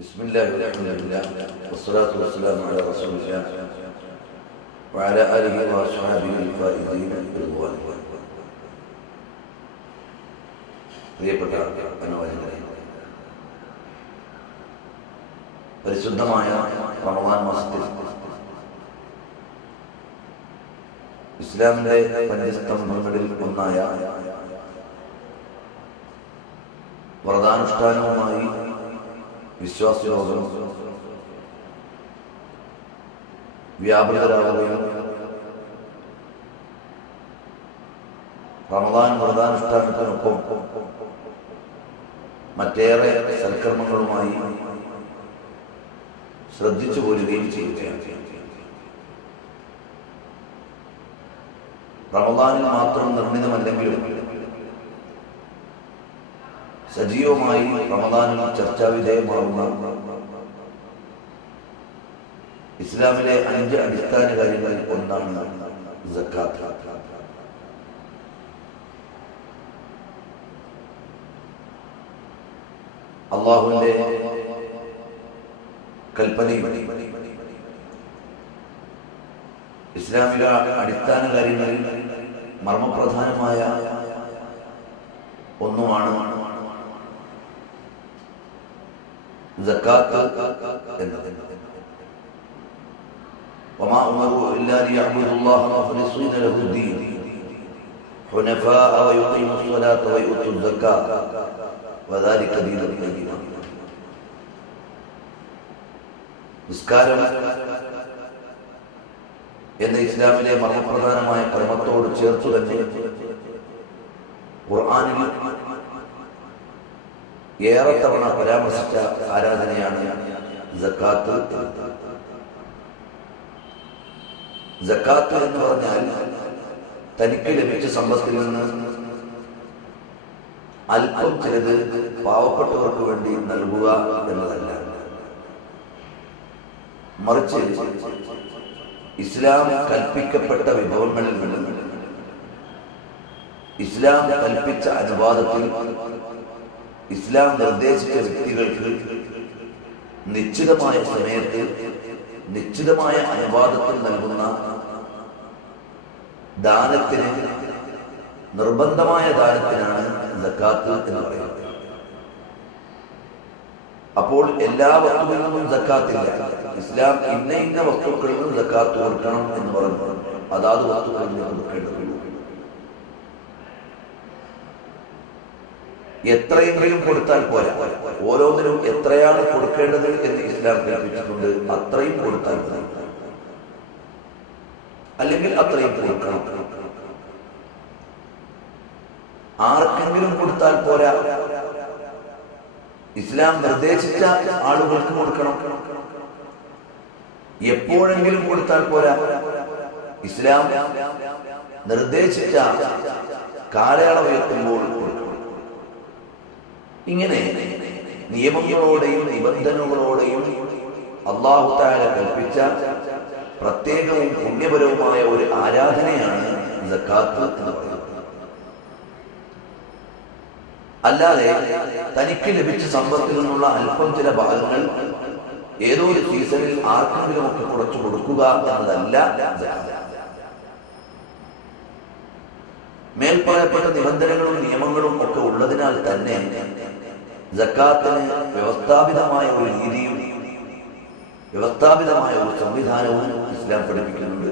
بسم الله والحمد لله والصلاة والسلام على رسول الله وعلى آله وأصحابه الفائزين برضوان الله. പ്രിയപ്പെട്ട അനുവാചകരെ, പരിശുദ്ധമായ റമദാൻ മാസത്തിൽ ഇസ്ലാമിന്റെ പഞ്ചസ്തംഭങ്ങളിൽ ഒന്നായ വ്രതാനുഷ്ഠാനവുമായി വിശ്വാസയോഗം വ്യാപൃതരാവുകയും റമദാൻ വ്രതാനുഷ്ഠാനത്തിനൊപ്പം മറ്റേറെ സൽക്കർമ്മങ്ങളുമായി ശ്രദ്ധിച്ചു പോരുകയും ചെയ്യുകയാണ്. റമദാനിൽ മാത്രം നിർമ്മിതമല്ലെങ്കിലും സജീവമായി റമദാനിൽ ചർച്ചാവിധേയമാകുന്ന ഇസ്ലാമിലെ 5 അടിസ്ഥാന കാര്യങ്ങളിൽ ഒന്നാണ് സക്കാത്ത്. അല്ലാഹുവിന്റെ കൽപ്പനയും ഇസ്ലാമിക അടിസ്ഥാന കാര്യങ്ങളിൽ മർമ്മപ്രധാനമായ ഒന്നുമാണ് സക്കാത്ത് എന്നത്. വമാ ഉമറു ഇല്ലാ ലിയഅ്ബുദുല്ലാഹ മുഖ്ലിസീന ലഹുദ്ദീൻ ഹുനഫാഅ വയുഖീമുസ്സലാത്ത വയുത്തുസ്സക്കാത്ത വദാലിക ദീനുൽ ഖയ്യിം. നിസ്കാരം എന്ന ഇസ്ലാമിലെ മർമ്മപ്രധാനമായ കർമ്മത്തോട് ചേർത്തു തന്നെ ഖുർആനിൽ ഏറെ തവണ പരാമർശിച്ച ആരാധനയാണ് സക്കാത്ത്. സക്കാത്ത് എന്ന് പറഞ്ഞാൽ തനിക്ക് ലഭിച്ച സമ്പത്തിൽ നിന്ന് അല്പം ചിലത് പാവപ്പെട്ടവർക്ക് വേണ്ടി നൽകുക എന്നതല്ല, മറിച്ച് ഇസ്ലാം കൽപ്പിക്കപ്പെട്ട വിഭവങ്ങളിൽ നിന്ന് ഇസ്ലാം കൽപ്പിച്ച അനുവാദത്തിൽ ഇസ്ലാം നിർദ്ദേശിച്ച വ്യക്തികൾക്ക് നിശ്ചിതമായ സമയത്ത് നിശ്ചിതമായ അനുവാദത്തിൽ നൽകുന്ന ദാനത്തിന്, നിർബന്ധമായ ദാനത്തിനാണ് സക്കാത്ത് എന്ന് പറയുന്നത്. അപ്പോൾ എല്ലാ വസ്തുക്കളിൽ നിന്നും സക്കാത്തില്ല. ഇസ്ലാം ഇന്ന വസ്തുക്കളിൽ നിന്നും സക്കാത്ത് കൊടുക്കണം എന്ന് പറഞ്ഞു അതാത് വസ്തുക്കളിൽ നിന്ന് കൊടുക്കേണ്ടതുള്ളൂ. എത്രയെങ്കിലും കൊടുത്താൽ പോരാ, ഓരോന്നിനും എത്രയാണ് കൊടുക്കേണ്ടത് എന്ന് ഇസ്ലാം കൽപ്പിച്ചിട്ടുണ്ട്. അത്രയും കൊടുത്താൽ മതി, അല്ലെങ്കിൽ അത്രയും കൊടുക്കണം. ആർക്കെങ്കിലും കൊടുത്താൽ പോരാ, ഇസ്ലാം നിർദ്ദേശിച്ച ആളുകൾക്ക് കൊടുക്കണം. എപ്പോഴെങ്കിലും കൊടുത്താൽ പോരാ, ഇസ്ലാം നിർദ്ദേശിച്ച കാലയളവ് എത്തുമ്പോൾ കൊടുക്കണം. ഇങ്ങനെ നിയമങ്ങളോടെയും നിബന്ധനകളോടെയും അല്ലാഹു തആല കൽപ്പിച്ച പ്രത്യേകവും പുണ്യപരവുമായ ഒരു ആരാധനയാണ് സക്കാത്ത് എന്ന് പറയുന്നത്. അല്ലാതെ തനിക്ക് ലഭിച്ച സമ്പത്തിൽ നിന്നുള്ള അല്പം ചില ഭാഗങ്ങൾ ഏതോ ഒരു സീസണിൽ ആർക്കെങ്കിലും ഒക്കെ കുറച്ചു കൊടുക്കുക എന്നതല്ല സക്കാത്ത്. മേൽപ്പറയപ്പെട്ട നിബന്ധനകളും നിയമങ്ങളും ഒക്കെ ഉള്ളതിനാൽ തന്നെ സക്കാത്തിന് വ്യവസ്ഥാപിതമായ ഒരു രീതിയും വ്യവസ്ഥാപിതമായ ഒരു സംവിധാനവും ഇസ്ലാം പഠിപ്പിക്കുന്നുണ്ട്.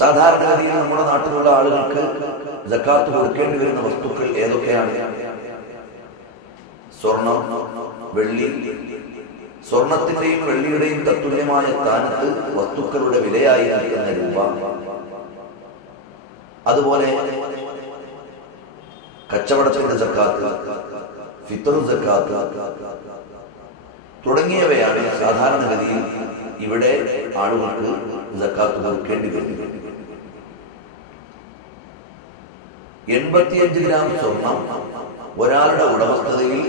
സാധാരണഗതിയിൽ നമ്മുടെ നാട്ടിലുള്ള ആളുകൾക്ക് സക്കാത്ത് കൊടുക്കേണ്ടി വരുന്ന വസ്തുക്കൾ ഏതൊക്കെയാണ്? സ്വർണം, വെള്ളി. സ്വർണത്തിന്റെയും വെള്ളിയുടെയും തത്തുല്യമായ സ്ഥാനത്ത് വസ്തുക്കളുടെ വിലയായി നൽകുന്ന രൂപ, അതുപോലെ കച്ചവടത്തിന്റെ സക്കാത്ത്, ഫിത്ർ സക്കാത്ത് തുടങ്ങിയവയാണ് സാധാരണഗതിയിൽ ഇവിടെ ആളുകൾക്ക് സക്കാത്ത് കൊടുക്കേണ്ടി വരുന്നത്. 85 ഗ്രാം സ്വർണം ഒരാളുടെ ഉടമസ്ഥതയിൽ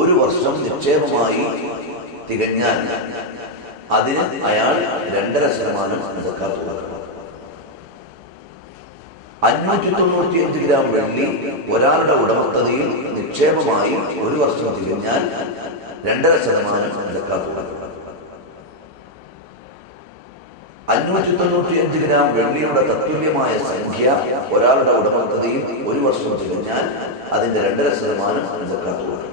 ഒരു വർഷം നിക്ഷേപമായി തികഞ്ഞാൽ അതിന് അയാൾ 2.5% സക്കാത്ത് കൊടുക്കണം. 595 ഗ്രാം വെള്ളി ഒരാളുടെ ഉടമസ്ഥതയിൽ നിക്ഷേപമായി ഒരു വർഷം തികഞ്ഞാൽ 2.5% സക്കാത്ത് കൊടുക്കണം. 595 ഗ്രാം വെള്ളിയുടെ തത്തുല്യമായ സംഖ്യ ഒരാളുടെ ഉടമസ്ഥതയിൽ ഒരു വർഷം തികഞ്ഞാൽ അതിന്റെ 2.5% സക്കാത്ത് കൊടുക്കണം.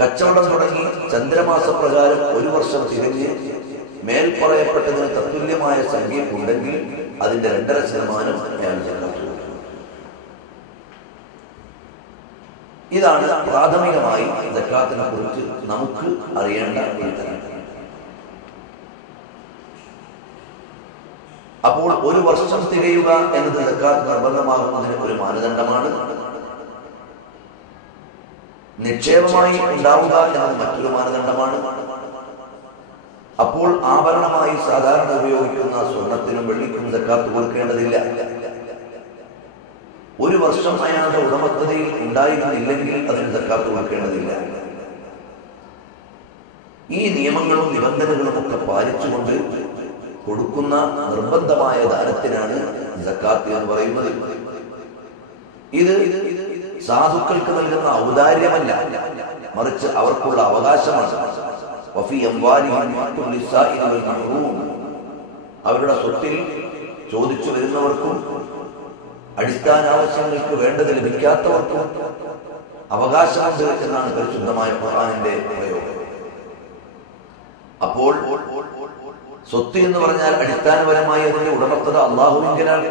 കച്ചവടം തുടങ്ങി ചന്ദ്രമാസപ്രകാരം ഒരു വർഷം തികഞ്ഞ് മേൽപ്പറയപ്പെട്ടതിന് തത്തുല്യമായ സംഖ്യ ഉണ്ടെങ്കിൽ അതിന്റെ 2.5% അയാൾ സക്കാത്ത് കൊടുക്കണം. ഇതാണ് പ്രാഥമികമായി സക്കാത്തിനെ കുറിച്ച് നമുക്ക് അറിയേണ്ട ഒരു കാര്യം. അപ്പോൾ ഒരു വർഷം തികയുക എന്നത് സക്കാത്ത് നിർബന്ധമാകുന്നതിന് ഒരു മാനദണ്ഡമാണ്. നിക്ഷേപമായി ഉണ്ടാവുക എന്നത് മറ്റൊരു മാനദണ്ഡമാണ്. അപ്പോൾ ആഭരണമായി സാധാരണ ഉപയോഗിക്കുന്ന സ്വർണത്തിനും വെള്ളിക്കും സക്കാത്ത് കൊടുക്കേണ്ടതില്ല. ഒരു വർഷം അയാളുടെ ഉടമസ്ഥതയിൽ ഉണ്ടായിരുന്നില്ലെങ്കിൽ അതിന് സക്കാത്ത് കൊടുക്കേണ്ടതില്ല. ഈ നിയമങ്ങളും നിബന്ധനകളും ഒക്കെ പാലിച്ചുകൊണ്ട് കൊടുക്കുന്ന നിർബന്ധമായ ദാനത്തിനാണ് സക്കാത്ത് എന്ന് പറയുന്നത്. ഇത് സാധുക്കൾക്ക് നൽകുന്ന ഔദാര്യമല്ല, മറിച്ച് അവർക്കുള്ള അവകാശമാണ്. അവരുടെ സ്വത്തിൽ ചോദിച്ചു വരുന്നവർക്കും അടിസ്ഥാന ആവശ്യങ്ങൾക്ക് വേണ്ടത് ലഭിക്കാത്തവർക്കും അവകാശമുണ്ട് എന്നാണ് പരിശുദ്ധമായ ഖുർആനിന്റെ പ്രയോഗം. അപ്പോൾ സ്വത്ത് എന്ന് പറഞ്ഞാൽ അടിസ്ഥാനപരമായി അതിന്റെ ഉടമസ്ഥത അല്ലാഹുവിങ്കലാണ്.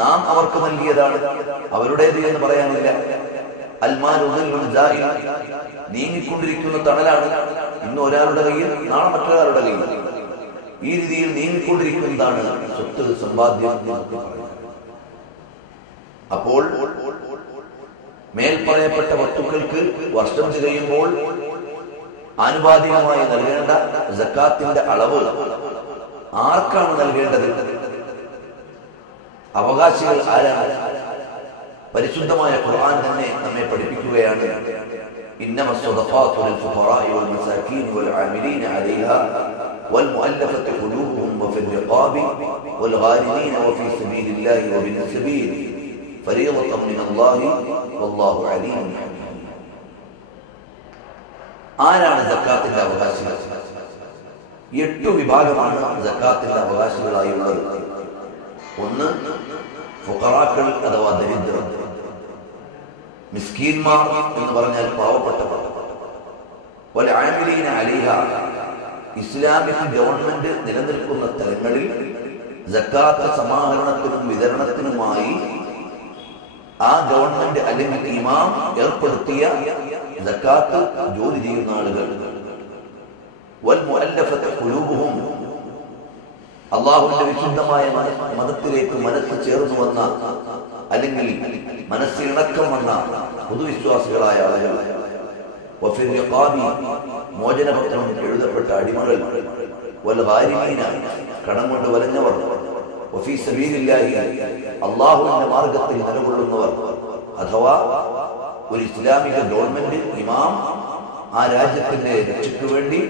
നാം അവർക്ക് നൽകിയതാണ്, അവരുടേത് എന്ന് പറയാനില്ല. നീങ്ങിക്കൊണ്ടിരിക്കുന്ന തണലാണ്. ഇന്ന് ഒരാളുടെ കയ്യിൽ, നാളെ മറ്റൊരാളുടെ കയ്യിൽ. ഈ രീതിയിൽ നീങ്ങിക്കൊണ്ടിരിക്കുന്നതാണ് സ്വത്ത് സമ്പാദ്യം. അപ്പോൾ മേൽപ്പറയപ്പെട്ട വസ്തുക്കൾക്ക് വർഷം തികയുമ്പോൾ ആനുപാതികമായി നൽകേണ്ട സക്കാത്തിന്റെ അളവ് ആർക്കാണ് നൽകേണ്ടത്? അവകാശികൾ ആരാണ്? പരിശുദ്ധമായ ഖുർആൻ തന്നെ നമ്മെ പഠിപ്പിക്കുകയാണ്. ഇന്നമ സ്വദഖാതു ലിൽഫുഖറാഇ വൽമസാകീൻ വൽആമിലീന അലൈഹാ വൽമുഅല്ലഫത്തി ഖുലൂബുഹും വഫിർ റിഖാബി വൽഗാരിമീന വഫീ സബീലില്ലാഹി വബിനിസ് സബീൽ ഫരീദത്തൻ മിനല്ലാഹി വല്ലാഹു അലീമുൻ ഹകീം. ആരാണ് സക്കാത്തിന്റെ അവകാശികൾ? 8 വിഭാഗമാണ് സക്കാത്തിന്റെ അവകാശികളായുള്ളത്. ഒന്ന്, ഫുഖറാക്കൾ അഥവാ ദരിദ്രർ. മിസ്കീൻമാർ എന്ന് പറഞ്ഞാൽ പാവപ്പെട്ടവർ. വൽആമിലീന അലൈഹാ, ഇസ്ലാമിക് ഗവൺമെന്റ് നിലനിൽക്കുന്ന സ്ഥലങ്ങളിൽ സക്കാത്ത് സമാഹരണത്തിനും വിതരണത്തിനുമായി ആ ഗവൺമെന്റ് അല്ലെങ്കിൽ ഇമാം ഏർപ്പെടുത്തിയ സക്കാത്ത് ജോലി ചെയ്യുന്ന ആളുകൾ. വൽമുഅല്ലഫത്തി ഖുലൂബുഹും, അല്ലാഹുവിന്റെ വിശുദ്ധമായ മതത്തിലേക്ക് മനസ്സ് ചേർന്നു വന്ന അല്ലെങ്കിൽ മനസ്സിനിണക്കം വന്ന പൊതുവിശ്വാസികളായ ആളുകൾ. വഫിർ റിഖാബി, മോചനപത്രം എഴുതപ്പെട്ട അടിമകൾ. വൽഗാരിമീന, കടം കൊണ്ട് വലഞ്ഞവർ. വഫീ സബീലില്ലാഹി, അല്ലാഹുവിന്റെ മാർഗത്തിൽ നിലകൊള്ളുന്നവർ. അഥവാ ഒരു ഇസ്ലാമിക ഗവൺമെന്റ് ഇമാം ആ രാജ്യത്തിന്റെ രക്ഷയ്ക്ക് വേണ്ടി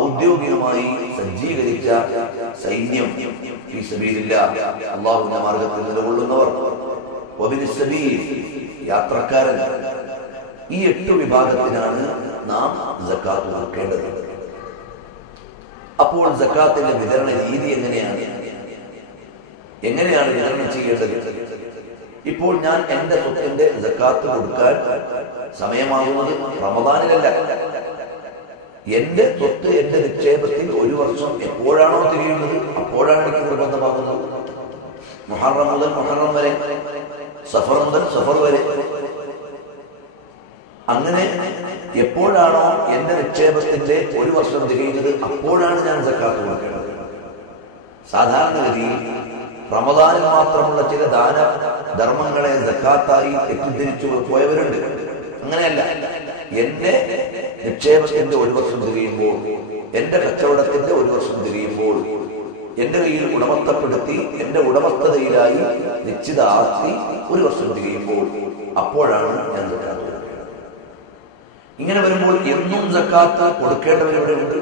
ഔദ്യോഗികമായി സജ്ജീകരിച്ച സൈന്യം, ഫീ സബീലില്ലാഹ്, അല്ലാഹുവിന്റെ മാർഗത്തിൽ നിലകൊള്ളുന്നവർ. വബിനിസ് സബീൽ, യാത്രക്കാരൻ. ഈ 8 വിഭാഗത്തിനാണ് നാം സക്കാത്ത് കൊടുക്കേണ്ടത്. അപ്പോൾ സക്കാത്തിന്റെ വിതരണ രീതി എങ്ങനെയാണ് വിതരണം ചെയ്യേണ്ടത്? ഇപ്പോൾ ഞാൻ എന്റെ സ്വത്തിന്റെ സക്കാത്ത് കൊടുക്കാൻ സമയമാകുന്നത് റമദാനിലല്ല. എന്റെ സ്വത്ത്, എന്റെ നിക്ഷേപത്തിൽ ഒരു വർഷം എപ്പോഴാണോ തിരിയുന്നത് അപ്പോഴാണ് എനിക്ക് നിർബന്ധമാകുന്നത്. മുഹറം മുതൽ മുഹറം വരെ, സഫർ മുതൽ സഫർ വരെ. അങ്ങനെ എപ്പോഴാണോ എന്റെ നിക്ഷേപത്തിന്റെ ഒരു വർഷം തികയുന്നത് അപ്പോഴാണ് ഞാൻ സക്കാത്ത് കൊടുക്കേണ്ടത്. സാധാരണഗതിയിൽ റമദാനിൽ മാത്രമുള്ള ചില ദാന ധർമ്മങ്ങളെ സക്കാത്തായി തെറ്റിദ്ധരിച്ചു പോയവരുണ്ട്. അങ്ങനെയല്ല. എന്റെ നിക്ഷേപത്തിന്റെ ഒരു വർഷം തികയുമ്പോൾ, എന്റെ കച്ചവടത്തിന്റെ ഒരു വർഷം തികയുമ്പോൾ, എന്റെ കയ്യിൽ ഉടമസ്ഥപ്പെടുത്തി എന്റെ ഉടമസ്ഥതയിലായി നിശ്ചിത ആസ്തി ഒരു വർഷം തികയുമ്പോൾ അപ്പോഴാണ് ഞാൻ സക്കാത്ത് കൊടുക്കേണ്ടത്. ഇങ്ങനെ വരുമ്പോൾ എന്നും സക്കാത്ത് കൊടുക്കേണ്ടവരിവിടെ ഉണ്ട്.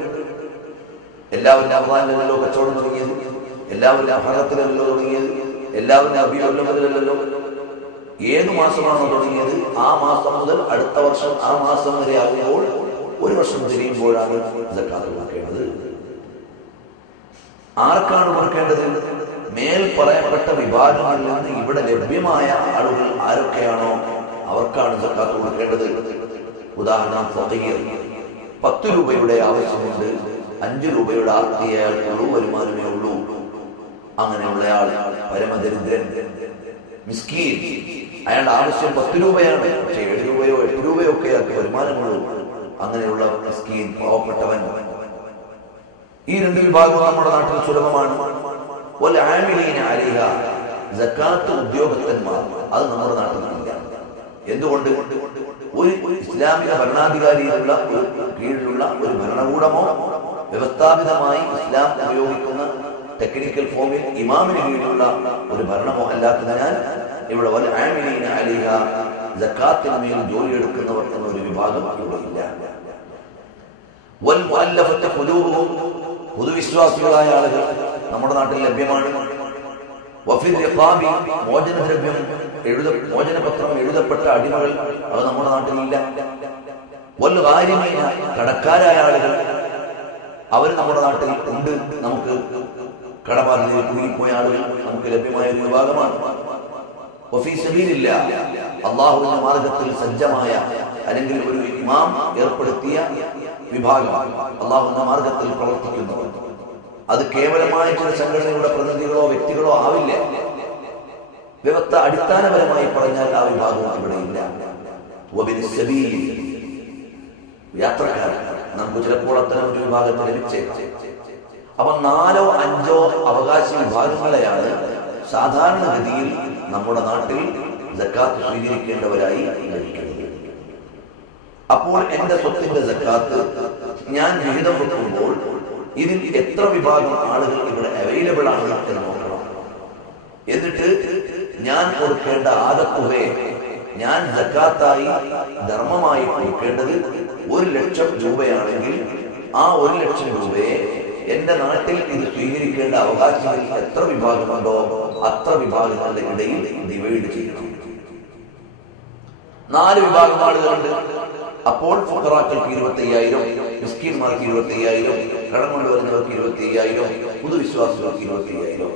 എല്ലാവരും റമദാനിലല്ലോ കച്ചവടം തുടങ്ങിയത്, എല്ലാവരും മുഹറത്തിലല്ലോ തുടങ്ങിയത്, എല്ലാവരും റബീഉൽ അവ്വലിലല്ലോ. ഏതു മാസമാണോ തുടങ്ങിയത് ആ മാസം മുതൽ അടുത്ത വർഷം ആ മാസം വരെ ആകുമ്പോൾ ഒരു വർഷം തിരിയുമ്പോഴാണ് സക്കാത്ത് കൊടുക്കേണ്ടത്. ആർക്കാണ് കൊടുക്കേണ്ടത്? മേൽ പറയപ്പെട്ട വിഭാഗങ്ങളിൽ നിന്ന് ഇവിടെ ലഭ്യമായ ആളുകൾ ആരൊക്കെയാണോ അവർക്കാണ് സക്കാത്ത് കൊടുക്കേണ്ടത്. ഉദാഹരണം, ഫഖീർ 10 രൂപയുടെ ആവശ്യമുണ്ട്, 5 രൂപയുടെ ആർത്തിയയാൾക്കുള്ളൂ, വരുമാനമേ ഉള്ളൂ, അങ്ങനെയുള്ളയാൾ പരമദരിദ്രൻ. മിസ്കീൻ, അയാളുടെ ആവശ്യം 10 രൂപയാണ്, പക്ഷേ 7 രൂപയോ 8 രൂപയോ ഒക്കെ ആൾക്ക് വരുമാനമുള്ളൂ, അങ്ങനെയുള്ള മിസ്കീൻ, പാവപ്പെട്ടവൻ. ഈ 2 വിഭാഗവും നമ്മുടെ നാട്ടിൽ സുലഭമാണ്. സക്കാത്ത് ഉദ്യോഗസ്ഥന്മാർ, അത് നമ്മുടെ നാട്ടിൽ ഇല്ല. എന്തുകൊണ്ട്? ഒരു ഇസ്ലാമിക ഭരണാധികാരിയിലുള്ള കീഴിലുള്ള ഒരു ഭരണകൂടമോ വ്യവസ്ഥാപിതമായി ഇസ്ലാം ഉപയോഗിക്കുന്ന ടെക്നിക്കൽ ഫോമിൽ ഇമാമിന് കീഴിലുള്ള ഒരു ഭരണമോ അല്ലാത്തതിനാൽ ഇവിടെ സക്കാത്തിന് മേൽ ജോലിയെടുക്കുന്നവർ എന്നൊരു വിഭാഗം ഇവിടെ ഇല്ല. പൊതുവിശ്വാസികളായ ആളുകൾ നമ്മുടെ നാട്ടിൽ ലഭ്യമാണ്. മോചനദ്രവ്യം മോചനപത്രം എഴുതപ്പെട്ട അടിമകൾ, അത് നമ്മുടെ നാട്ടിലില്ല. കടക്കാരായ ആളുകൾ, അവർ നമ്മുടെ നാട്ടിൽ ഉണ്ട്. നമുക്ക് കടബാധ്യതയിൽ കുടുങ്ങിപ്പോയ ആളുകൾ നമുക്ക് ലഭ്യമായ ഒരു വിഭാഗമാണ്. അള്ളാഹുവിന്റെ മാർഗത്തിൽ സജ്ജമായ അല്ലെങ്കിൽ ഒരു ഇമാം ഏർപ്പെടുത്തിയ വിഭാഗം, അള്ളാഹുവിന്റെ മാർഗത്തിൽ പ്രവർത്തിക്കുന്നവർ. അത് കേവലമായ ചില സംഘടനയുടെ പ്രതിനിധികളോ വ്യക്തികളോ ആവില്ല. വ്യവസ്ഥ അടിസ്ഥാനപരമായി പറഞ്ഞാൽ ആ വിഭാഗം ഇവിടെ ഇല്ല. യാത്രക്കാർ നമുക്ക് ചിലപ്പോൾ അത്തരം ഒരു വിഭാഗത്തിൽ ലഭിച്ചേക്കാം. അപ്പൊ 4ഓ 5ഓ അവകാശ വിഭാഗങ്ങളെയാണ് സാധാരണഗതിയിൽ നമ്മുടെ നാട്ടിൽ സക്കാത്ത് സ്വീകരിക്കേണ്ടവരായി ലഭിക്കുന്നത്. അപ്പോൾ എന്റെ സ്വത്തിന്റെ സക്കാത്ത് ഞാൻ വിഹിതം വെക്കുമ്പോൾ ഇതിൽ എത്ര വിഭാഗം ആളുകൾ ഇവിടെ അവൈലബിൾ ആണ് എന്ന് നോക്കണം. എന്നിട്ട് ഞാൻ കൊടുക്കേണ്ട ആകത്തുകയെ ഞാൻ സക്കാത്തായി ധർമ്മമായി കൊടുക്കേണ്ടത് 1,00,000 രൂപയാണെങ്കിൽ ആ 1,00,000 രൂപയെ എന്റെ നാട്ടിൽ ഇത് സ്വീകരിക്കേണ്ട അവകാശങ്ങളിൽ എത്ര വിഭാഗമുണ്ടോ അത്ര വിഭാഗങ്ങളുടെ ഇടയിൽ ഡിവൈഡ് ചെയ്യണം. 4 വിഭാഗം ആളുകളുണ്ട്. അപ്പോൾ ഫുഖറാക്കൾക്ക് 25,000, മിസ്കീന്മാർക്ക് 25,000, കടം കൊണ്ടുവരുന്നവർക്ക് 25,000, പുതുവിശ്വാസികൾക്ക് 25,000.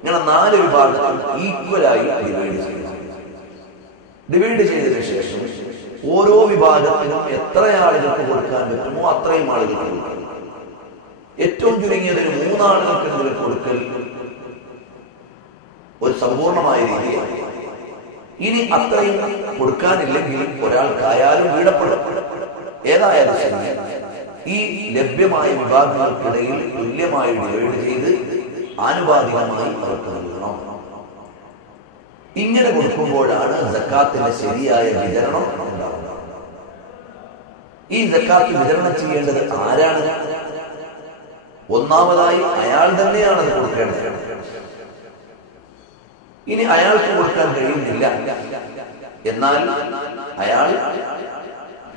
ഇങ്ങനെ 4 വിഭാഗങ്ങൾ ഈക്വലായി ഡിവൈഡ് ചെയ്യണം. ഡിവൈഡ് ചെയ്തതിനു ശേഷം ഓരോ വിഭാഗത്തിനും എത്ര ആളുകൾക്ക് കൊടുക്കാൻ പറ്റുമോ അത്രയും ആളുകൾക്ക് കൊടുക്കണം. ഏറ്റവും ചുരുങ്ങിയതിന് 3 ആളുകൾക്കെങ്കിലും കൊടുക്കൽ ഒരു സമ്പൂർണമായ രീതിയാണ്. ഇനി അത്രയും കൊടുക്കാനില്ലെങ്കിൽ ഒരാൾക്കായാലും വീടപ്പെടും. ഏതായാലും ശരി, ഈ ലഭ്യമായ വിഭാഗങ്ങൾക്കിടയിൽ തുല്യമായി ഡിവൈഡ് ചെയ്ത് ആനുപാതികമായി അവർക്ക് നൽകണം. ഇങ്ങനെ കൊടുക്കുമ്പോഴാണ് സക്കാത്തിന്റെ ശരിയായ വിതരണം ഉണ്ടാവുന്നത്. ഈ സക്കാത്ത് വിതരണം ചെയ്യേണ്ടത് ആരാണ്? ഒന്നാമതായി അയാൾ തന്നെയാണ് അത് കൊടുക്കേണ്ടത്. ഇനി അയാൾക്ക് കൊടുക്കാൻ കഴിയുന്നില്ല, എന്നാൽ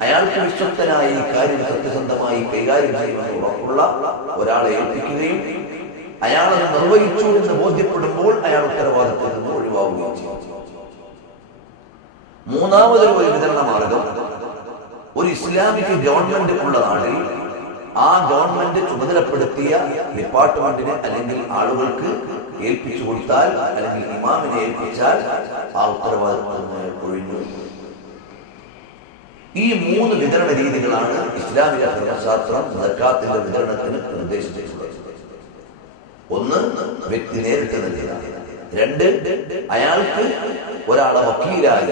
അയാൾക്ക് വിശ്വസ്തനായി ഈ കാര്യം സത്യസന്ധമായി കൈകാര്യം ചെയ്യുമെന്ന് ഉറപ്പുള്ള ഒരാളെ ഏൽപ്പിക്കുകയും അയാളത് നിർവഹിച്ചു എന്ന് ബോധ്യപ്പെടുമ്പോൾ അയാൾ ഉത്തരവാദിത്തത്തിൽ നിന്ന് ഒഴിവാവുകയും ചെയ്യും. മൂന്നാമതൊരു വിതരണ മാർഗം, ഒരു ഇസ്ലാമിക് ഗവൺമെന്റ് ഉള്ള നാട്ടിൽ ആ ഗവൺമെന്റ് ചുമതലപ്പെടുത്തിയ ഡിപ്പാർട്ട്മെന്റിന് അല്ലെങ്കിൽ ആളുകൾക്ക് ഏൽപ്പിച്ചു കൊടുത്താൽ അല്ലെങ്കിൽ ഇമാമിനെ ഏൽപ്പിച്ചാൽ ആ ഉത്തരവാദിത്വം ഒഴിഞ്ഞു. ഈ 3 വിതരണ രീതികളാണ് ഇസ്ലാമിക ധർമ്മശാസ്ത്രം സക്കാത്തിന്റെ വിതരണത്തിന് നിർദ്ദേശിച്ചിട്ടുള്ളത്. 1, വ്യക്തി നേരിട്ട് നൽകുക. 2, അയാൾക്ക് ഒരാളെ വക്കീലായ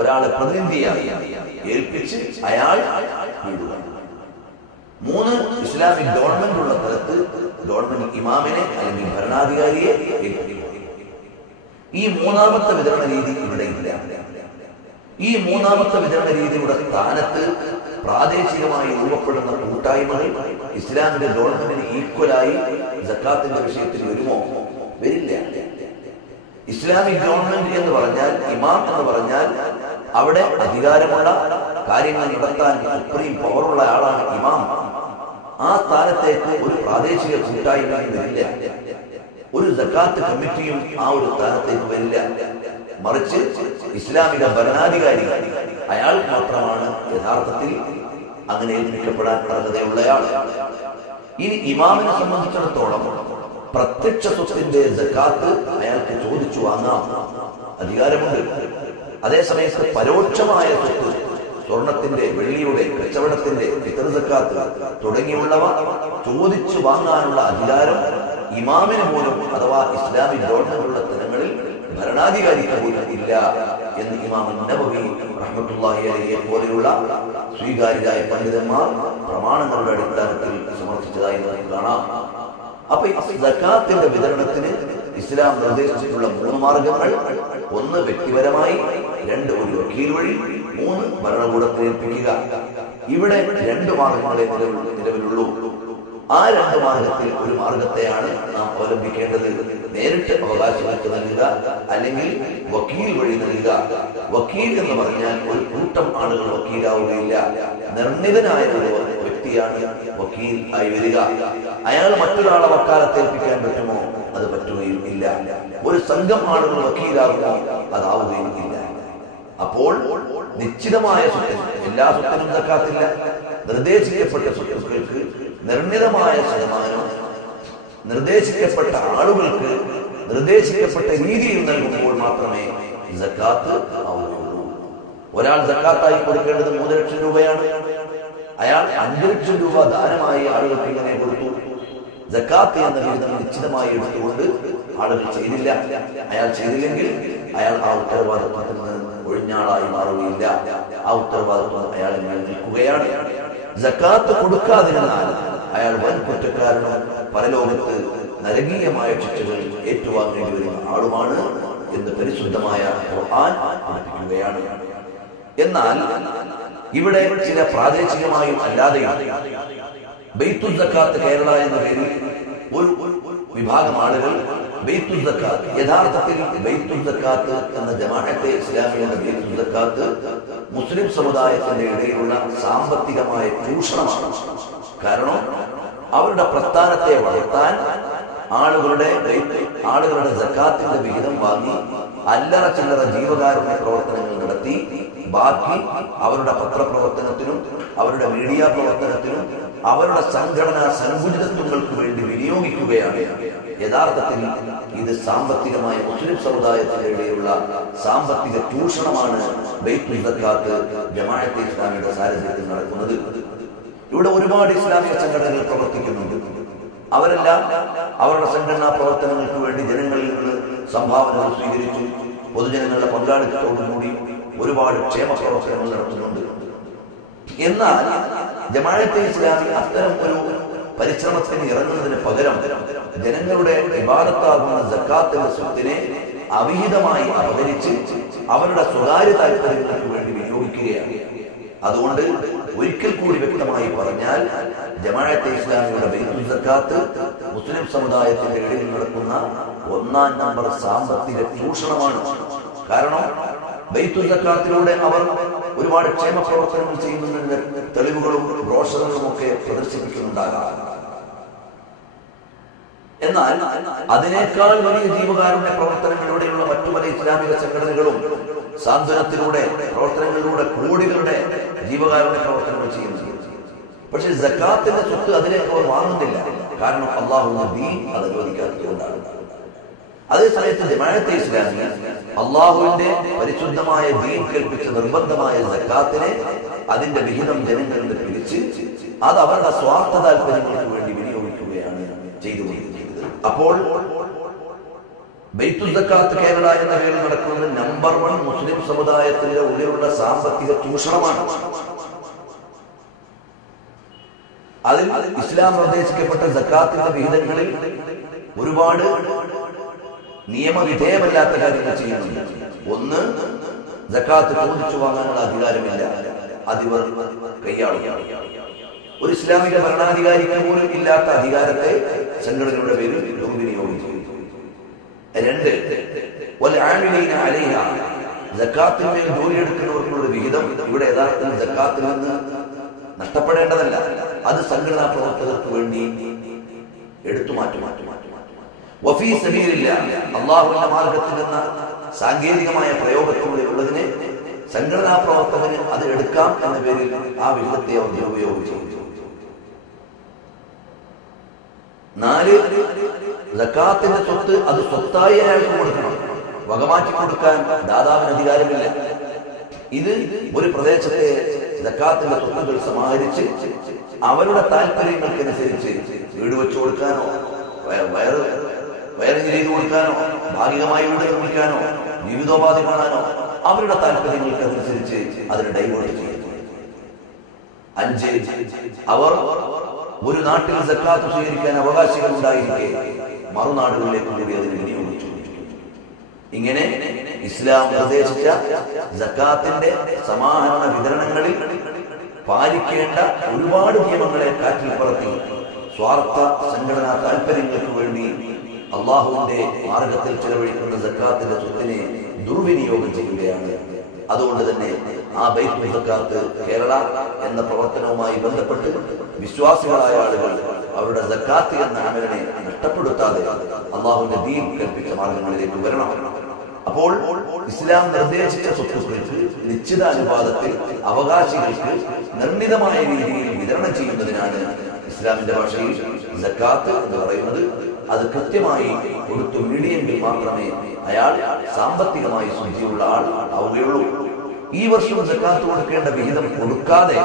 ഒരാളെ പ്രതിനിധിയായി ഏൽപ്പിച്ച് അയാൾ വിടുക. 3, ഇസ്ലാമിക് ഗവൺമെന്റ് ഉള്ള സ്ഥലത്ത് ഗവൺമെന്റ് ഇമാമിനെ അല്ലെങ്കിൽ ഭരണാധികാരിയെ ഏൽപ്പിക്കുക. ഈ 3ാമത്തെ വിതരണ രീതി ഇവിടെ ഇല്ല. ഈ 3ാമത്തെ വിതരണ രീതിയുടെ സ്ഥാനത്ത് പ്രാദേശികമായി രൂപപ്പെടുന്ന കൂട്ടായ്മകൾ ഇസ്ലാമിന്റെ ഗവൺമെന്റിന് ഈക്വലായി സക്കാത്തിന്റെ വിഷയത്തിൽ വരുമോ? വരില്ല. ഇസ്ലാമിക് ഗവൺമെന്റ് എന്ന് പറഞ്ഞാൽ, ഇമാം എന്ന് പറഞ്ഞാൽ അവിടെ അധികാരമുള്ള കാര്യങ്ങൾ നടത്താൻ സുപ്രീം പവറുള്ള ആളാണ് ഇമാം. ആ സ്ഥാനത്തേക്ക് ഒരു പ്രാദേശിക കൂട്ടായ്മയും വരില്ല, ഒരു സക്കാത്ത് കമ്മിറ്റിയും ആ ഒരു സ്ഥാനത്തേക്ക് വരില്ല. മറിച്ച് ഇസ്ലാമിക ഭരണാധികാരി അയാൾ മാത്രമാണ് യഥാർത്ഥത്തിൽ അങ്ങനെ ഏൽപ്പിക്കപ്പെടാൻ അർഹതയുള്ളയാൾ. ഇനി ഇമാമിനെ സംബന്ധിച്ചിടത്തോളം പ്രത്യക്ഷ സ്വത്തിന്റെ സക്കാത്ത് അയാൾക്ക് ചോദിച്ചു വാങ്ങാം, അധികാരമുണ്ട്. അതേസമയത്ത് പരോക്ഷമായ സ്വത്ത്, സ്വർണത്തിന്റെ, വെള്ളിയുടെ, കച്ചവടത്തിന്റെ, ഫിത്ർ സക്കാത്ത് തുടങ്ങിയുള്ളവ ചോദിച്ചു വാങ്ങാനുള്ള അധികാരം ഇമാമിന് പോലും അഥവാ ഇസ്ലാമിക് ഗവൺമെന്റുള്ള സ്ഥലങ്ങളിൽ ഭരണാധികാരിക്ക് പോലും ഇല്ല എന്ന് ഇമാം നബവി റഹ്മത്തുള്ളാഹി അലൈഹി പോലെയുള്ള സ്വീകാര്യരായ പണ്ഡിതന്മാർ പ്രമാണങ്ങളുടെ അടിസ്ഥാനത്തിൽ സമർത്ഥിച്ചതായി നമുക്ക് കാണാം. അപ്പൊ സക്കാത്തിന്റെ വിതരണത്തിന് ഇസ്ലാം നിർദ്ദേശിച്ചിട്ടുള്ള 3 മാർഗങ്ങൾ: 1 വ്യക്തിപരമായി, 2 ഒരു വക്കീൽ വഴി, 3 ഭരണകൂടത്തെ ഏൽപ്പിക്കുക. ഇവിടെ 2 മാർഗങ്ങളെ നിലവിലുള്ളൂ. ആ 2 മാർഗത്തിൽ ഒരു മാർഗത്തെയാണ് നാം അവലംബിക്കേണ്ടത്. നേരിട്ട് അവകാശങ്ങൾക്ക് നൽകുക, അല്ലെങ്കിൽ വക്കീൽ വഴി നൽകുക. വക്കീൽ എന്ന് പറഞ്ഞാൽ ഒരു കൂട്ടം ആളുകൾ വക്കീലാവുകയില്ല. നിർണിതനായ ഒരു വ്യക്തിയാണ് വക്കീൽ ആയി വരിക. അയാൾ മറ്റൊരാളെ വക്കാലത്തേൽപ്പിക്കാൻ പറ്റുമോ? അത് പറ്റുകയും ഇല്ല. ഒരു സംഘം ആളുകൾ വക്കീലാകുമോ? അതാവുകയും ഇല്ല. അപ്പോൾ നിശ്ചിതമായ സ്വത്തിന്, എല്ലാ സ്വത്തിനും സക്കാത്തില്ല, നിർദ്ദേശിക്കപ്പെട്ട സ്വത്തുക്കൾക്ക് നിർണിതമായ ശതമാനം നിർദ്ദേശിക്കപ്പെട്ട ആളുകൾക്ക് നിർദ്ദേശിക്കപ്പെട്ട രീതിയിൽ നൽകുമ്പോൾ മാത്രമേ സക്കാത്ത് ആവുകയുള്ളൂ. ഒരാൾ സക്കാത്തായി കൊടുക്കേണ്ടത് 3 ലക്ഷം രൂപയാണ്. അയാൾ 5 ലക്ഷം രൂപ ദാനമായി ആളുകൾക്ക് ഇങ്ങനെ കൊടുത്തു. സക്കാത്ത് എന്ന വിഹിതം നിശ്ചിതമായി എടുത്തുകൊണ്ട് ആളുകൾ ചെയ്തില്ല. അയാൾ ചെയ്തില്ലെങ്കിൽ അയാൾ ആ ഉത്തരവാദിത്വത്തിൽ നിന്ന് ഒഴിഞ്ഞാളായി മാറുകയില്ല. ആ ഉത്തരവാദിത്വം അയാൾ നിൽക്കുകയാണ്. സക്കാത്ത് കൊടുക്കാതിരുന്നാൽ അയാൾ വൻ കുറ്റക്കാരനും പരലോകത്ത് നരകീയമായ ശിക്ഷകൾ ഏറ്റുവാങ്ങേണ്ടി വരുന്ന ആളുമാണ് എന്ന് പരിശുദ്ധമായ ഖുർആൻ പഠിപ്പിക്കുകയാണ്. എന്നാൽ ഇവിടെ ചില പ്രാദേശികമായും അല്ലാതെയും ബൈത്തുൽ സക്കാത്ത് കേരള എന്ന പേരിൽ ഒരു വിഭാഗം ആളുകൾ ബൈത്തുൽ സക്കാത്ത്, യഥാർത്ഥത്തിൽ ബൈത്തുൽ സക്കാത്ത് എന്ന ജമാഅത്തെ ഇസ്ലാമിയുടെ ബൈത്തുൽ സക്കാത്ത് മുസ്ലിം സമുദായത്തിന്റെ ഇടയിലുള്ള സാമ്പത്തികമായ ചൂഷണമാണ്. കാരണം അവരുടെ പ്രസ്ഥാനത്തെ വളർത്താൻ ആളുകളുടെ സക്കാത്തിന്റെ വിഹിതം വാങ്ങി അല്ലറ ചില്ലറ ജീവകാരുണ്യ പ്രവർത്തനങ്ങൾ നടത്തി ബാക്കി അവരുടെ പത്രപ്രവർത്തനത്തിനും അവരുടെ മീഡിയ പ്രവർത്തനത്തിനും അവരുടെ സംഘടനാ സങ്കുചിതത്വങ്ങൾക്ക് വേണ്ടി വിനിയോഗിക്കുകയാണ്. യഥാർത്ഥത്തിൽ ഇത് സാമ്പത്തികമായ മുസ്ലിം സമുദായത്തിന്റെ ഇടയിലുള്ള സാമ്പത്തിക ചൂഷണമാണ് ബൈത്തുൽ സക്കാത്ത് ജമാഅത്തെ ഇസ്ലാമിയുടെ സാരഥ്യത്തിൽ നടക്കുന്നത്. ഇവിടെ ഒരുപാട് ഇസ്ലാമിക സംഘടനകൾ പ്രവർത്തിക്കുന്നുണ്ട്. അവരെല്ലാം അവരുടെ സംഘടനാ പ്രവർത്തനങ്ങൾക്ക് വേണ്ടി ജനങ്ങളിൽ നിന്ന് സംഭാവനകൾ സ്വീകരിച്ചു പൊതുജനങ്ങളുടെ പങ്കാളിത്തത്തോടുകൂടി ഒരുപാട് ക്ഷേമ പ്രവർത്തനങ്ങൾ നടത്തുന്നുണ്ട്. എന്നാൽ ജമാഅത്തെ ഇസ്ലാമി അത്തരം ഒരു പരിശ്രമത്തിന് ഇറങ്ങുന്നതിന് പകരം ജനങ്ങളുടെ ഇബാദത്താകുന്ന സക്കാത്തിന്റെ സ്വത്തിനെ അവിഹിതമായി അപഹരിച്ച് അവരുടെ സ്വകാര്യ താല്പര്യങ്ങൾക്ക് വേണ്ടി വിനിയോഗിക്കുകയാണ്. അതുകൊണ്ട് ഒരിക്കൽ കൂടി വ്യക്തമായി പറഞ്ഞാൽ ജമാഅത്തെ ഇസ്ലാമിയുടെ ബൈത്തുൽ സക്കാത്ത് മുസ്ലിം സമുദായത്തിന്റെ ഇടയിൽ നടക്കുന്ന 1-ാം നമ്പർ സാമ്പത്തിക ചൂഷണമാണ്. കാരണം ബൈത്തുൽ സക്കാത്തിലൂടെ അവർ ഒരുപാട് ക്ഷേമ പ്രവർത്തനങ്ങൾ ചെയ്യുന്നതിന്റെ തെളിവുകളും ബ്രോഷറുകളും ഒക്കെ പ്രദർശിപ്പിക്കുന്നുണ്ടാകാം. എന്നാൽ അതിനേക്കാൾ വലിയ ജീവകാരുണ്യ പ്രവർത്തനങ്ങളിലൂടെയുള്ള മറ്റു പല ഇസ്ലാമിക സംഘടനകളും സാന്ത്വനത്തിലൂടെ പ്രവർത്തനങ്ങളിലൂടെ കോടികളുടെ ജീവകാരുണ്യ പ്രവർത്തനങ്ങൾ ചെയ്യുന്നു. പക്ഷെ സക്കാത്തിന്റെ സ്വത്ത് അതിലേക്ക് അവർ വാങ്ങുന്നില്ല. കാരണം അള്ളാഹുവിന്റെ ദീൻ അത് അനുവദിക്കാത്തതുകൊണ്ടാണ്. അതേസമയത്ത് ജമാഅത്തെ ഇസ്ലാമി അള്ളാഹുവിന്റെ പരിശുദ്ധമായ ദീൻ കൽപ്പിച്ച നിർബന്ധമായ സക്കാത്തിനെ അതിന്റെ വിഹിതം ജനങ്ങളിൽ നിന്ന് പിരിച്ച് അത് അവരുടെ സ്വാർത്ഥ താല്പര്യങ്ങൾക്ക് വേണ്ടി വിനിയോഗിക്കുകയാണ് ചെയ്തുകൊണ്ടിരിക്കുന്നത്. അപ്പോൾ ബൈത്തുൽ സക്കാത്ത് കേരള എന്ന പേരിൽ നടക്കുന്നത് നമ്പർ 1 മുസ്ലിം സമുദായത്തിന്റെ ഉള്ളിലുള്ള സാമ്പത്തിക ചൂഷണമാണ്. അതിൽ ഇസ്ലാം നിർദ്ദേശിക്കപ്പെട്ട സക്കാത്തിന്റെ വിഹിതങ്ങളിൽ ഒരുപാട് നിയമവിധേയമല്ലാത്ത കാര്യങ്ങൾ ചെയ്യുന്നുണ്ട്. ഒന്ന്, സക്കാത്ത് ചോദിച്ചു വാങ്ങാനുള്ള അധികാരമില്ല, അതിവർ കൈയാളുകയാണ്. ഒരു ഇസ്ലാമിക ഭരണാധികാരിക്ക് പോലും ഇല്ലാത്ത അധികാരത്തെ സംഘടനയുടെ പേരിൽ ദുർവിനിയോഗിച്ചു. 2, സക്കാത്തിന്മേൽ ജോലിയെടുക്കുന്നവർക്കുള്ള വിഹിതം ഇവിടെ യഥാർത്ഥത്തിൽ സക്കാത്തിൽ നിന്ന് നഷ്ടപ്പെടേണ്ടതല്ല. അത് സംഘടനാ പ്രവർത്തകർക്ക് വേണ്ടി എടുത്തു മാറ്റും. വഫീ സബീലില്ലാഹ്, അല്ലാഹുവിന്റെ മാർഗത്തിൽ എന്ന സാങ്കേതികമായ പ്രയോഗത്തിലൂടെ ഉള്ളതിനെ സംഘടനാ പ്രവർത്തകന് അത് എടുക്കാം എന്ന പേരിൽ ആ വിഹിതത്തെ അവർ ദുരുപയോഗം ചെയ്തു. 4, സക്കാത്തിന്റെ സ്വത്ത് അത് സ്വത്തായി അയാൾക്ക് കൊടുക്കണം. വകമാറ്റി കൊടുക്കാൻ ദാതാവിന് അധികാരമില്ല. ഇത് ഒരു പ്രദേശത്തെ സക്കാത്തിന്റെ സ്വത്തുകൾ സമാഹരിച്ച് അവരുടെ താല്പര്യങ്ങൾക്കനുസരിച്ച് വീട് വെച്ചു കൊടുക്കാനോ വയറിങ് ചെയ്തു കൊടുക്കാനോ ഭാഗികമായി വീട് നിർമ്മിക്കാനോ ജീവിതോപാധി കാണാനോ അവരുടെ താല്പര്യങ്ങൾക്കനുസരിച്ച് അതിന് ഡൈവേർട്ട് ചെയ്യും. 5, അവർ ഒരു നാട്ടിൽ സക്കാത്ത് സ്വീകരിക്കാൻ അവകാശികൾ ഉണ്ടായിരിക്കെ മറുനാടുകളിലേക്ക് കൂടി അതിന് വിനിയോഗിച്ചു. ഇങ്ങനെ ഇസ്ലാം നിർദ്ദേശിച്ച സക്കാത്തിന്റെ സമാഹരണ വിതരണങ്ങളിൽ പാലിക്കേണ്ട ഒരുപാട് നിയമങ്ങളെ കാറ്റിൽ പറത്തി സ്വാർത്ഥ സംഘടനാ താല്പര്യങ്ങൾക്ക് വേണ്ടി അള്ളാഹുവിന്റെ മാർഗത്തിൽ ചെലവഴിക്കുന്ന സക്കാത്തിന്റെ സ്വത്തിനെ ദുർവിനിയോഗം ചെയ്യുകയാണ്. അതുകൊണ്ട് തന്നെ ആ ബൈത്തുൽ സക്കാത്ത് കേരള എന്ന പ്രവർത്തനവുമായി ബന്ധപ്പെട്ട് വിശ്വാസികളായ ആളുകൾ അവരുടെ സക്കാത്ത് എന്ന അമലിനെ നഷ്ടപ്പെടുത്താതെ അള്ളാഹുവിന്റെ ദീൻ കൽപ്പിച്ച മാർഗങ്ങളിലേക്ക് വരണം. അപ്പോൾ ഇസ്ലാം നിർദ്ദേശിച്ച സ്വത്തുക്കൾക്ക് നിശ്ചിത അനുപാതത്തിൽ അവകാശികൾക്ക് നിർണിതമായ രീതിയിൽ വിതരണം ചെയ്യുന്നതിനാണ് ഇസ്ലാമിന്റെ ഭാഷയിൽ സക്കാത്ത് എന്ന് പറയുന്നത്. അത് കൃത്യമായി കൊടുത്തു വീടിയെങ്കിൽ മാത്രമേ അയാൾ സാമ്പത്തികമായി ശുദ്ധിയുള്ള ആൾ ആവുകയുള്ളൂ. ഈ വർഷം സക്കാത്ത് കൊടുക്കേണ്ട വിഹിതം കൊടുക്കാതെ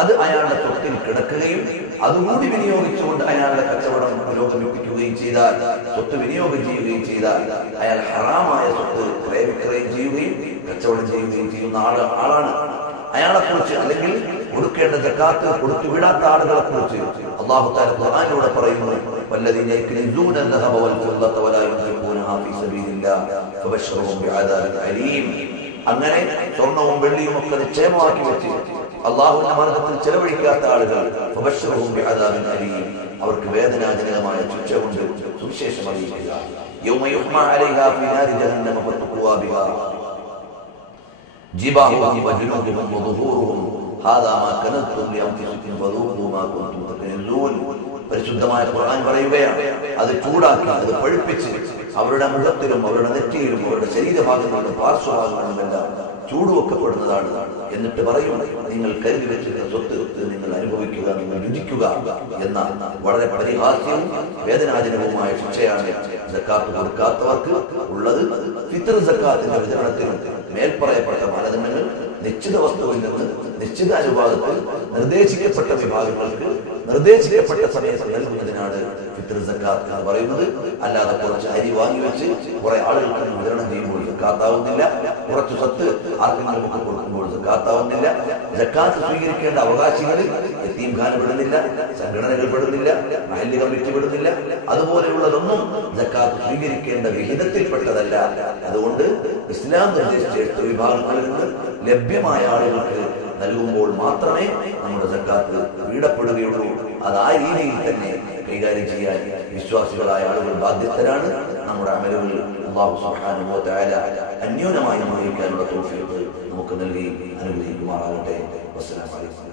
അത് അയാളുടെ സ്വത്തിൽ കിടക്കുകയും അതുകൂടി വിനിയോഗിച്ചുകൊണ്ട് അയാളുടെ കച്ചവടം പുരോഗമിപ്പിക്കുകയും ചെയ്താൽ, സ്വത്ത് വിനിയോഗം ചെയ്യുകയും ചെയ്താൽ അയാൾ ഹറാമായ സ്വത്ത് ക്രയവിക്രയം ചെയ്യുകയും കച്ചവടം ചെയ്യുകയും ചെയ്യുന്ന ആളാണ്. അയാളെ കുറിച്ച് അല്ലെങ്കിൽ കൊടുക്കേണ്ട സക്കാത്ത് കൊടുത്തു വിടാത്ത ആളുകളെ കുറിച്ച് അല്ലാഹു തആല ഖുർആനിലൂടെ പറയുന്നു, വല്ലദീന യക്നിസൂന അൽ-ദഹബ വൽ-ഫിദ്ദത വലാ യുൻഫിഖൂനഹാ ഫീ സബീലില്ലാഹ് ഫബശ്ശിർഹും ബിഅദാബിൻ അലീം. അങ്ങനെ സ്വർണവും വെള്ളിയും ഒക്കെ നിശ്ചയമാക്കി വെച്ച് അല്ലാഹുവിന്റെ മാർഗ്ഗത്തിൽ ചെലവഴിക്കാത്ത ആളുകൾ ഫബശ്ശിർഹും ബിഅദാബിൻ അലീം, അവർക്ക് വേദനാജനകമായ ശിക്ഷ കൊണ്ട് സുവിശേഷം അറിയിക്കുക. യൗമ യുഹ്മാ അലൈഹാ ഫീ നാരി ജഹന്നമ ഫതുഖ്വാ ബിഹാ ജിബാഹുഹും വജുനൂബുഹും വദുഹൂറുഹും ഹാദാ മാ കനതും ലിഅൻഫുസികും ഫദൂഖൂ മാ കുൻതും തകനസൂൻ. പരിശുദ്ധമായ ഖുർആൻ പറയുകയാണ്, അത് ചൂടാക്കി അത് പഴുപ്പിച്ച് അവരുടെ മുഖത്തിലും അവരുടെ നെറ്റിയിലും അവരുടെ ശരീരഭാഗങ്ങളിലും പാർശ്വഭാഗങ്ങളിലുമെല്ലാം ചൂടുവെക്കപ്പെടുന്നതാണ്. എന്നിട്ട് പറയും, നിങ്ങൾ കരുതി വെച്ചിരുന്ന സ്വത്ത് നിങ്ങൾ അനുഭവിക്കുക, നിങ്ങൾ രുചിക്കുക എന്ന വളരെ പരിഹാസ്യവും വേദനാജനകവുമായ ശിക്ഷയാണ് സക്കാത്ത് കൊടുക്കാത്തവർക്ക് ഉള്ളത്. ഫിത്ർ സക്കാത്തിന്റെ വിതരണത്തിനും മേൽപ്പറയപ്പെട്ട മാനദണ്ഡങ്ങൾ നിശ്ചിത വസ്തുവിൽ നിന്ന് നിശ്ചിത അനുപാതത്തിൽ നിർദ്ദേശിക്കപ്പെട്ട വിഭാഗങ്ങൾക്ക് നിർദ്ദേശിക്കപ്പെട്ട സമയത്ത് നൽകുന്നതിനാണ് ഫിത്ർ സക്കാത്ത് എന്ന് പറയുന്നത്. അല്ലാതെ കുറച്ച് അരി വാങ്ങി വെച്ച് കുറെ ആളുകൾക്ക് വിതരണം ചെയ്യുമ്പോൾ സക്കാത്താവുന്നില്ല, കുറച്ച് സ്വത്ത് ആർക്കെങ്കിലും ഒക്കെ കൊടുക്കുമ്പോൾ സക്കാത്താവുന്നില്ല. സക്കാത്ത് സ്വീകരിക്കേണ്ട അവകാശികളിൽ യതീംഖാന പെടുന്നില്ല, സംഘടനകൾ പെടുന്നില്ല, മഹല്ല് കമ്മിറ്റി പെടുന്നില്ല. അതുപോലെയുള്ളതൊന്നും സക്കാത്ത് സ്വീകരിക്കേണ്ട വിഹിതത്തിൽപ്പെട്ടതല്ല. അതുകൊണ്ട് ഇസ്ലാം നിർദ്ദേശിച്ച 8 വിഭാഗങ്ങളിൽ നിന്ന് ലഭ്യമായ ആളുകൾക്ക് നൽകുമ്പോൾ മാത്രമേ നമ്മുടെ സക്കാത്ത് വീടപ്പെടുകയുള്ളൂ. അത് ആ രീതിയിൽ തന്നെ കൈകാര്യം ചെയ്യാൻ വിശ്വാസികളായ ആളുകൾ ബാധ്യസ്ഥരാണ്. നമ്മുടെ അമലുകൾ അല്ലാഹു സുബ്ഹാനഹു വ തആല അന്യോന്യമായി നിർവഹിക്കാനുള്ള തൗഫീഖ് നമുക്ക് നൽകി അനുഗ്രഹിക്കുമാറാകട്ടെ. വസ്സലാമു അലൈക്കും.